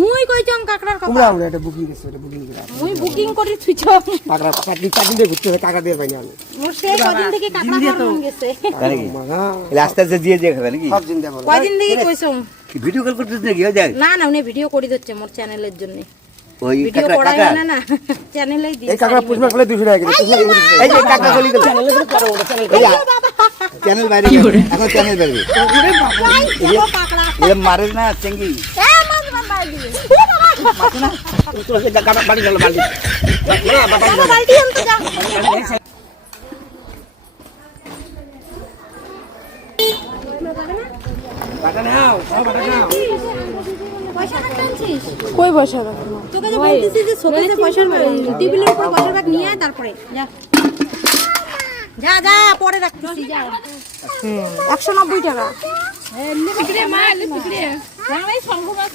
মুই কইছং কাকড়ার কথা তোমরা আমরা এটা বুকিং করছো, এটা বুকিং করে মুই বুকিং করি থুইছ কাকড়া চাকরি দিয়ে ঘুরতে হবে, টাকা দিয়ে পাইনি আমি মোর সেই কদিন থেকে কাকড়া খাওয়া মন গেছে তাই নাকি আস্তে আস্তে দিয়ে দিয়ে খাবে নাকি সব চিন্তা করো কয়দিন থেকে কইছং কি ভিডিও কল করতেছ নাকি ওই দেখ না না উনি ভিডিও করি দিচ্ছে মোর চ্যানেলের জন্য ওই ভিডিও কাকা করাই কাকা না না চ্যানেলেই দিই এই কাকড়া পুষমা করলে 200 টাকা করে এই যে কাকা বলি গেল চ্যানেল বাইরে গেল, এখন চ্যানেল বাইরে কাকড়া এরকম মারে না চেঙ্গি মাছ বাড়ি দিবে মাছ না তো সে কাকা বাড়ি গেল বাড়ি বাবা বালতি আনতে যাও টাকা নাও সব টাকা নাও পয়সা কাটছিস কই বসা রাখবো তোকে যে বলতেছি যে শোকেসে পয়সা টেবিলের উপর পয়সা রাখ নিয়ে আয় তারপরে যা যা যা পরে রাখতেছি যা 190 টাকা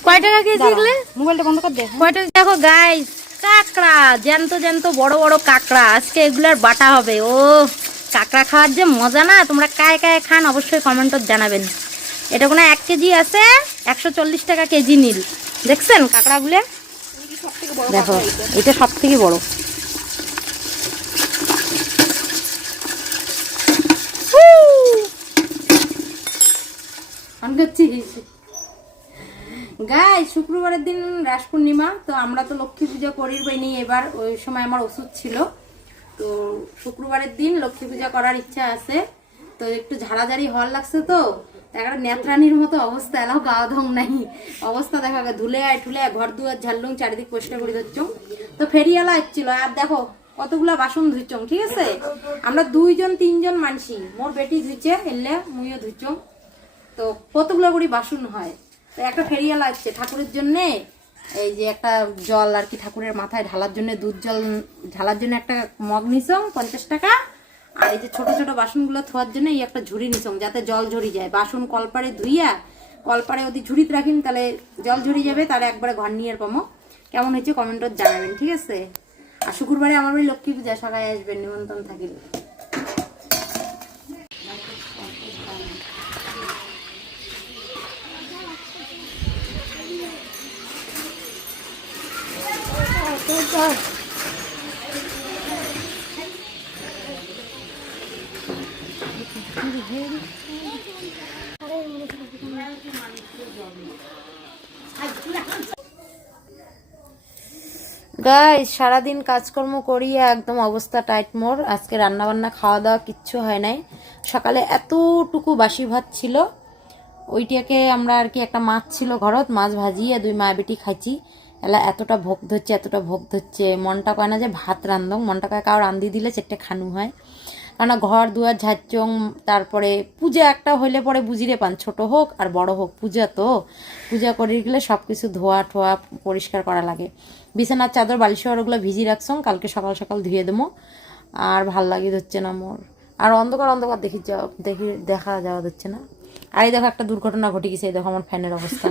কয় টাকা কেজি এগুলো মোবাইলটা বন্ধ কর দে কয় টাকা দেখো গাইস কাকড়া জ্যান্ত জ্যান্ত বড় বড় কাকড়া আজকে এগুলার বাটা হবে ও কাকড়া খাওয়ার যে মজা না তোমরা কায় কায় খান অবশ্যই কমেন্টে জানাবেন এটা কোনো 1 কেজি আছে 140 টাকা কেজি নীল দেখছেন কাকড়াগুলো দেখো এটা সব থেকে বড় গাই শুক্রবারের দিন রাস পূর্ণিমা তো আমরা তো লক্ষ্মী পূজা করির পাইনি এবার ওই সময় আমার ওষুধ ছিল তো শুক্রবারের দিন লক্ষ্মী পূজা করার ইচ্ছা আছে তো একটু ঝাড়াঝাড়ি হওয়ার লাগছে তো একটা নেত্রানির মতো অবস্থা এলাও গাওয়া ধং নাই অবস্থা দেখা গে ধুলে আয় ঠুলে ঘর দুয়ার ঝাড়লুম চারিদিক পরিষ্কার করে দিচ্ছ তো ফেরিয়ালা আসছিল আর দেখো কতগুলা বাসন ধুইছং ঠিক আছে আমরা 2 জন 3 জন মানসি মোর বেটি ধুইছে এলে মুইও ধুইছং তো কতগুলো করে বাসন হয় তো একটা ফেরিয়ালা আসছে ঠাকুরের জন্য এই যে একটা জল আর কি ঠাকুরের মাথায় ঢালার জন্য দুধ জল ঢালার জন্য একটা মগ নিছং 50 টাকা আর এই যে ছোট ছোট বাসনগুলো ধোয়ার জন্য এই একটা ঝুড়ি নিছং যাতে জল ঝরি যায় বাসন কলপারে ধুইয়া কলপারে যদি ঝুড়িতে রাখিন তাহলে জল ঝরি যাবে তাহলে একবারে ঘর নিয়ে পামো কেমন হয়েছে কমেন্টে জানাবেন ঠিক আছে আর শুক্রবারে আমার বাড়ি লক্ষ্মী পূজা সবাই আসবেন নিমন্ত্রণ থাকিল গাইস সারাদিন কাজকর্ম করিয়ে একদম অবস্থা টাইট মোর আজকে রান্না বান্না খাওয়া দাওয়া কিচ্ছু হয় নাই সকালে এতটুকু বাসি ভাত ছিল ওইটাকে আমরা আর কি একটা মাছ ছিল ঘরত মাছ ভাজিয়ে 2 মা বেটি খাইছি এলা এতটা ভোগ ধরছে মনটা কয় না যে ভাত রান্ধং মনটা কয় কাউ রান্ধি দিলে চেটে খানু হয় কারণ ঘর দুয়ার ঝাড়চং তারপরে পূজা একটা হইলে পরে বুঝিরে পান ছোট হোক আর বড় হোক পূজা তো পূজা করে গেলে সব কিছু ধোয়া ঠোয়া পরিষ্কার করা লাগে বিছানার চাদর বালিশ ওগুলো ভিজি রাখছং কালকে সকাল সকাল ধুয়ে দেবো আর ভাল লাগি হচ্ছে না মোর আর অন্ধকার দেখা যাওয়া হচ্ছে না আর এই দেখো একটা দুর্ঘটনা ঘটে গেছে এই দেখো আমার ফ্যানের অবস্থা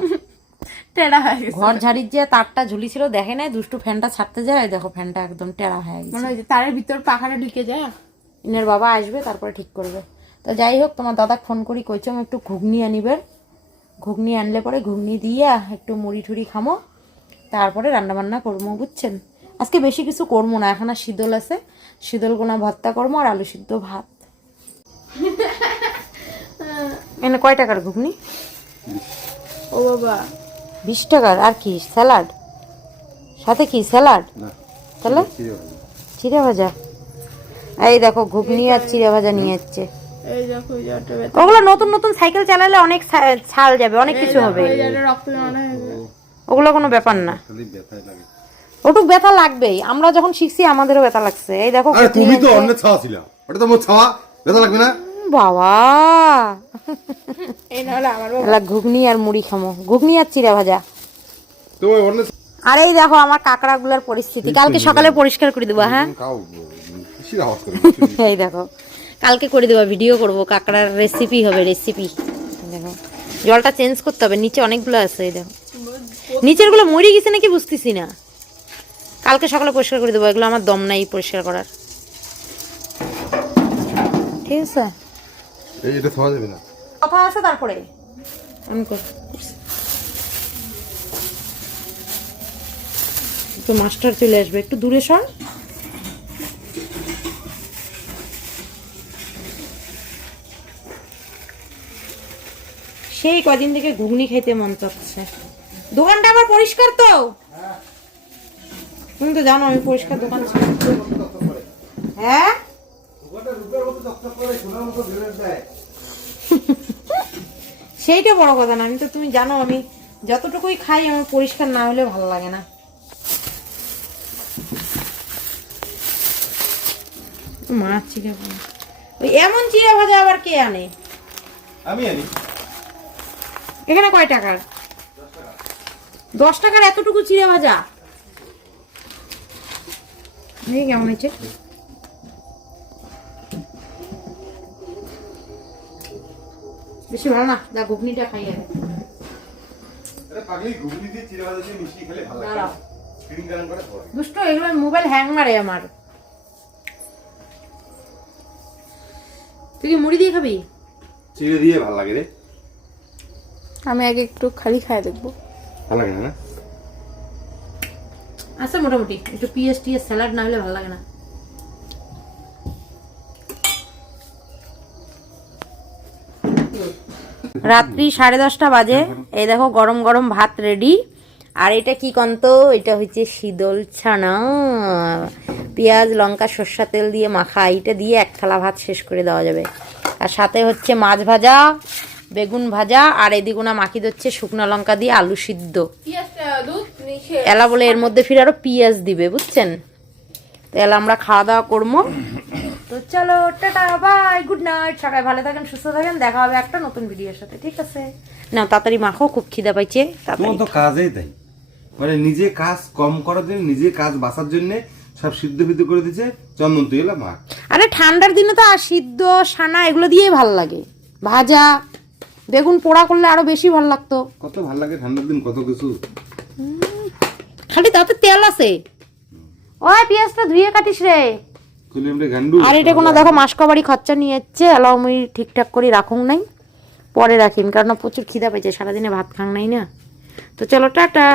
টেড়া হয়ে গেছে ঘর ঝাড়ির যে তারটা ঝুলিছিল দেখে নাই দুষ্টু ফ্যানটা ছাড়তে যায় দেখো ফ্যানটা একদম টেড়া হয়ে গেছে মনে হয় যে তারের ভিতর পাখাটা ঢুকে যায় ইনের বাবা আসবে তারপরে ঠিক করবে তো যাই হোক তোমার দাদা ফোন করি কইছো একটু ঘুগনি আনিবেন ঘুগনি আনলে পরে ঘুগনি দিয়া একটু মুড়ি ঠুড়ি খামো তারপরে রান্না বান্না করবো বুঝছেন আজকে বেশি কিছু করবো না এখন আর শীতল আছে শীতল গোনা ভর্তা করবো আর আলু সিদ্ধ ভাত এনে কয় টাকার ঘুগনি ও বাবা 20 টাকার আর কি স্যালাড সাথে কি স্যালাড তাহলে চিড়ে ভাজা এই দেখো ঘুগনি আর চিড়ে ভাজা নিয়ে যাচ্ছে এই দেখো এই জায়গাটা ব্যথা ওগুলো নতুন নতুন সাইকেল চালালে অনেক ছাল যাবে অনেক কিছু হবে এই জায়গাটা রক্ত জমানো হয়ে গেছে ওগুলো কোনো ব্যাপার না ওটুক ব্যথা লাগবেই আমরা যখন শিখছি আমাদেরও ব্যথা লাগছে এই দেখো আরে তুমি তো অন্য ছাওয়া ছিলা ওটা তো মোর ছাওয়া ব্যথা লাগবে না বাবা এই নাহলে আমার বাবা এলা ঘুগনি আর মুড়ি খামো ঘুগনি আর চিড়া ভাজা তো অন্য আর এই দেখো আমার কাকড়াগুলোর পরিস্থিতি কালকে সকালে পরিষ্কার করে দেবো হ্যাঁ খাও কিসের আওয়াজ করে এই দেখো কালকে করে দেবো ভিডিও করবো কাকড়ার রেসিপি হবে রেসিপি দেখো জলটা চেঞ্জ করতে হবে নিচে অনেকগুলো আছে এই দেখো নিচের গুলো মরে গেছে নাকি বুঝতেছি না কালকে সকালে পরিষ্কার করে দেবো এগুলো আমার দম নাই পরিষ্কার করার ঠিক আছে এটা খাওয়া যাবে না কথা আছে তারপরে তো মাস্টার চলে আসবে, একটু দূরে সর। সেই কদিন থেকে ঘুগনি খেতে মন চাচ্ছে। দোকানটা আবার পরিষ্কার তো? তুমি তো জানো আমি পরিষ্কার দোকান ছিল। হ্যাঁ সেইটা বড় কথা না, আমি তো তুমি জানো আমি যতটুকুই খাই আমার পরিষ্কার না হলে ভালো লাগে না। মাছ চিড়ে ভাজা, ওই এমন চিড়ে ভাজা আবার কে আনে? আমি আনি। এখানে কয় টাকার? 10 টাকার এতটুকু চিড়ে ভাজা? দেখি কেমন হয়েছে। বেশি ভালো না, যা ঘুগনিটা খাই আগে। এটা পাগলি ঘুগনি দিয়ে চিড়ে ভাজা দিয়ে মিশিয়ে খেলে ভালো লাগে। দাঁড়াও স্ক্রিন গান করে খাওয়া। দুষ্ট, এগুলো মোবাইল হ্যাং মারে আমার। তুই কি মুড়ি দিয়ে খাবি? চিড়ে দিয়ে ভালো লাগে রে। আমি আগে একটু খালি খাই দেখবো। ভালো লাগে না? আচ্ছা মোটামুটি একটু পিএসটি স্যালাড না হলে ভালো লাগে না। রাত্রি 10:30 বাজে। এই দেখো গরম গরম ভাত রেডি। আর এটা কি কন্ত, এটা হচ্ছে শীতল ছানা, পেঁয়াজ লঙ্কা সর্ষা তেল দিয়ে মাখা। এটা দিয়ে এক থালা ভাত শেষ করে দেওয়া যাবে। আর সাথে হচ্ছে মাছ ভাজা, বেগুন ভাজা, আর এদিকুনা মাখি দিচ্ছে শুকনো লঙ্কা দিয়ে আলু সিদ্ধ। এলা বলে এর মধ্যে ফিরে আরো পেঁয়াজ দিবে, বুঝছেন? তো এলা আমরা খাওয়া দাওয়া করবো। তো চলো টাটা বাই, গুড নাইট। সবাই ভালো থাকেন, সুস্থ থাকেন, দেখা হবে একটা নতুন ভিডিওর সাথে, ঠিক আছে? না তাড়াতাড়ি মাখো, খুব খিদা পাইছে। তোমার তো কাজেই তাই, মানে নিজে কাজ কম করার জন্য, নিজে কাজ বাঁচার জন্য সব সিদ্ধ ফিদ্ধ করে দিচ্ছে। চন্দন তুই এলা মা। আরে ঠান্ডার দিনে তো আর সিদ্ধ সানা এগুলো দিয়েই ভালো লাগে। ভাজা বেগুন পোড়া করলে আরো বেশি ভালো লাগতো। কত ভালো লাগে ঠান্ডার দিন, কত কিছু। খালি তাতে তেল আছে। ওই পেঁয়াজটা ধুয়ে কাটিস রে। আর এটা কোনো দেখো মাসকবাড়ি খরচা নিয়ে যাচ্ছে। এলাও আমি ঠিকঠাক করে রাখুন নাই, পরে রাখিন, কারণ প্রচুর খিদা পেয়েছে, সারাদিনে ভাত খাং নাই না। তো চলো টাটা।